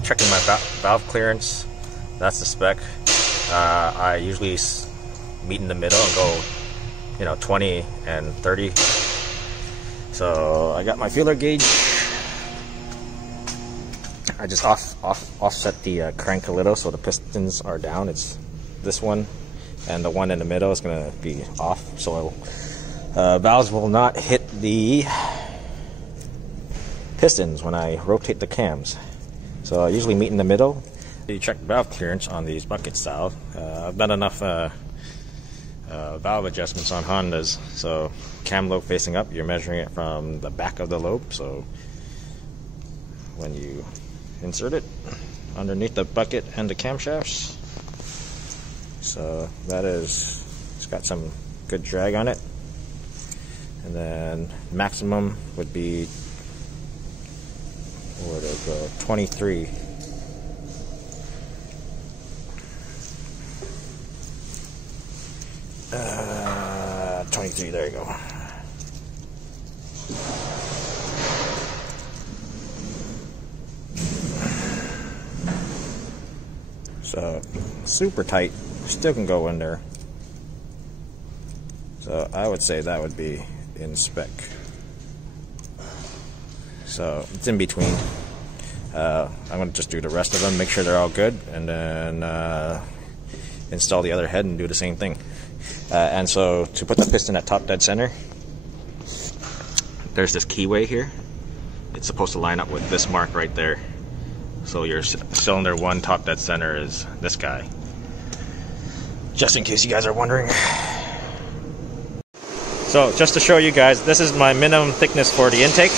I'm checking my valve clearance. That's the spec. I usually meet in the middle and go, you know, 20 and 30. So I got my feeler gauge. I just offset the crank a little so the pistons are down. It's this one, and the one in the middle is gonna be off, so valves will not hit the pistons when I rotate the cams. So I usually meet in the middle. You check valve clearance on these bucket style. I've done enough valve adjustments on Hondas. So cam lobe facing up, you're measuring it from the back of the lobe. So when you insert it underneath the bucket and the camshafts, so that is, it's got some good drag on it. And then maximum would be, where did it go, 23. Uh, 23, there you go. So super tight, still can go in there. So I would say that would be in spec. So it's in between. I'm going to just do the rest of them, make sure they're all good, and then install the other head and do the same thing. And so to put the piston at top dead center, there's this keyway here. It's supposed to line up with this mark right there. So your cylinder 1 top dead center is this guy. Just in case you guys are wondering. So just to show you guys, this is my minimum thickness for the intake.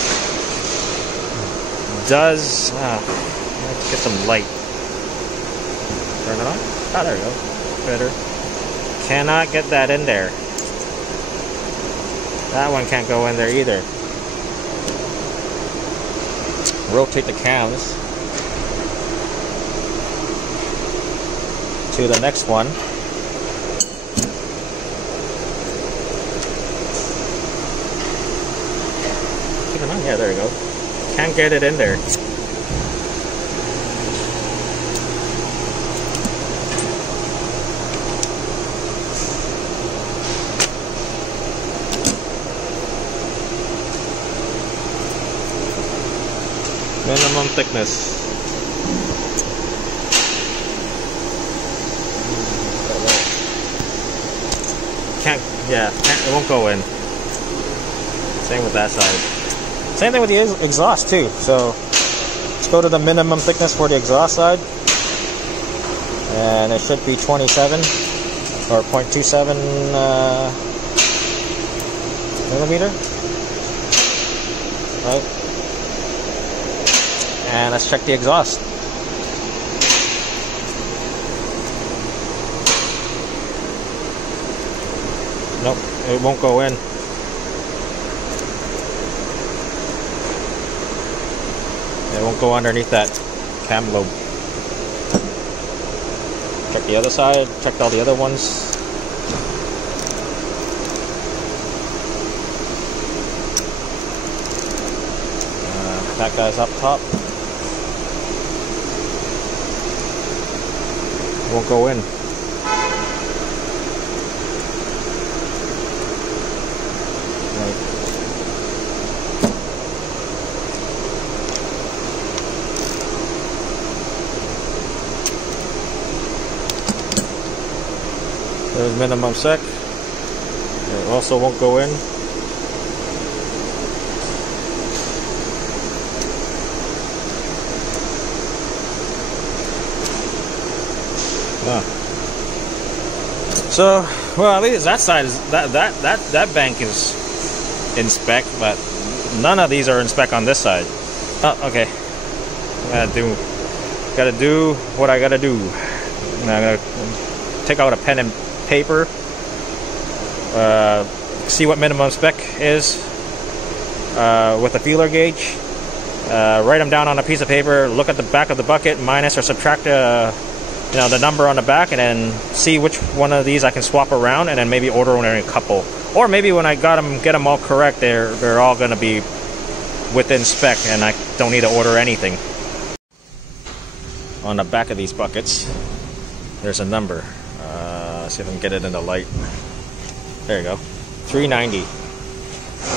Let's get some light. Turn it on. Ah, there we go. Better. Cannot get that in there. That one can't go in there either. Rotate the cams to the next one. Keep it on. Yeah, there we go. Can't get it in there. Minimum thickness. It won't go in. Same with that side. Same thing with the exhaust too. So let's go to the minimum thickness for the exhaust side, and it should be 27 or 0.27 millimeter, right? And let's check the exhaust. Nope, it won't go in. It won't go underneath that cam lobe. Check the other side, checked all the other ones. That guy's up top. Won't go in. Right. There's minimum sec. It also won't go in. So, well, at least that side is that bank is in spec, but none of these are in spec on this side. Oh, okay. Gotta do what I gotta do. I'm gonna take out a pen and paper, see what minimum spec is with a feeler gauge. Write them down on a piece of paper. Look at the back of the bucket, minus or subtract the number on the back, and then see which one of these I can swap around, and then maybe order only a couple. Or maybe when I get them all correct, they're all gonna be within spec, and I don't need to order anything. on the back of these buckets, there's a number. See if I can get it in the light. There you go, 390.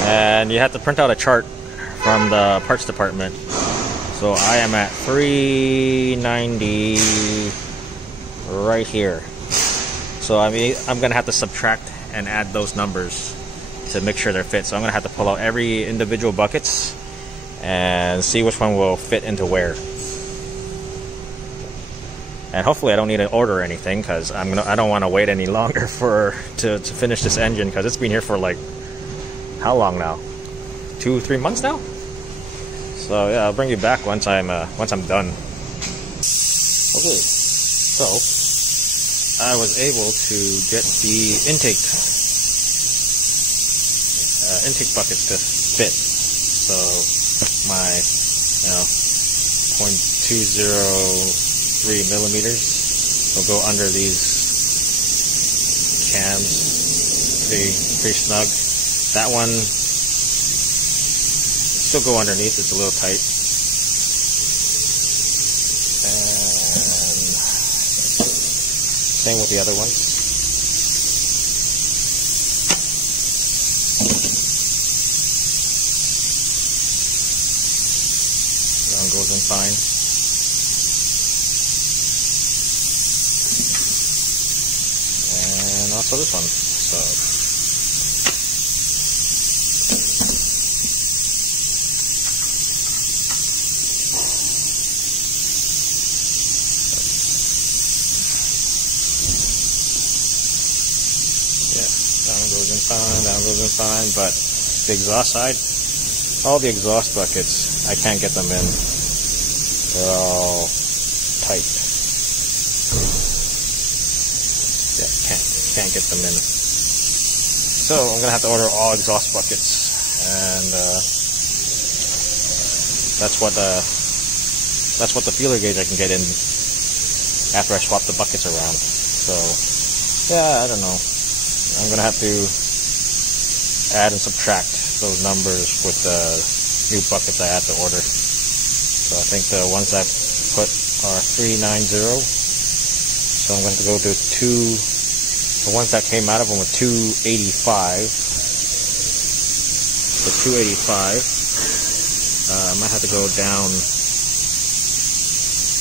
And you have to print out a chart from the parts department. So I am at 390 right here. So I mean, I'm gonna have to subtract and add those numbers to make sure they're fit. So I'm gonna have to pull out every individual buckets and see which one will fit into where. And hopefully I don't need to order anything, because I don't want to wait any longer to finish this engine, because it's been here for like how long now? 2-3 months now. So yeah, I'll bring you back once I'm done. Okay, so I was able to get the intake buckets to fit. So my 0.203 millimeters will go under these cams pretty snug. That one still go underneath, it's a little tight. And same with the other ones. That one goes in fine. And also this one. So that one goes in fine, but the exhaust side, all the exhaust buckets, I can't get them in. They're all tight. Yeah, can't get them in. So I'm gonna have to order all exhaust buckets, and that's what the feeler gauge I can get in after I swap the buckets around. So yeah, I don't know. I'm gonna have to add and subtract those numbers with the new buckets I have to order. So I think the ones I put are 390. So I'm going to go to the ones that came out of them were 285. So 285. I might have to go down,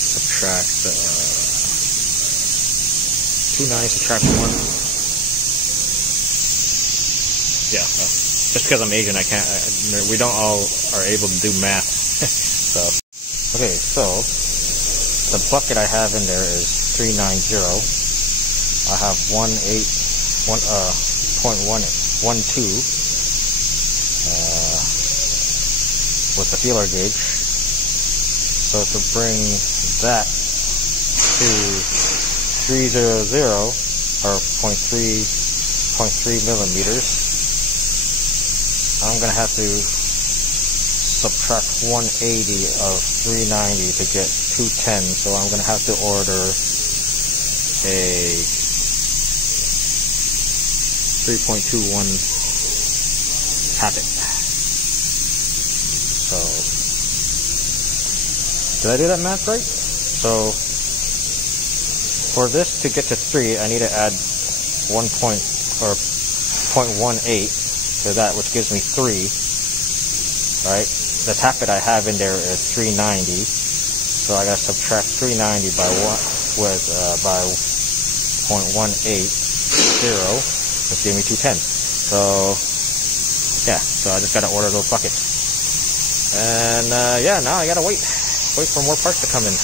subtract 29, subtract 1. Yeah, just because I'm Asian, I can't. We don't all are able to do math. So, okay, so the bucket I have in there is 390. I have 0.12 with the feeler gauge. So to bring that to 300 or 0.3 millimeters. I'm going to have to subtract 180 of 390 to get 210, so I'm going to have to order a 3.21 tappet. So, did I do that math right? So, for this to get to 3, I need to add 0.18 to that, which gives me 3, right? The tappet I have in there is 390, so I gotta subtract 390 by 0.180, which gives me 210. So yeah, so I just gotta order those buckets, and yeah, now I gotta wait for more parts to come in.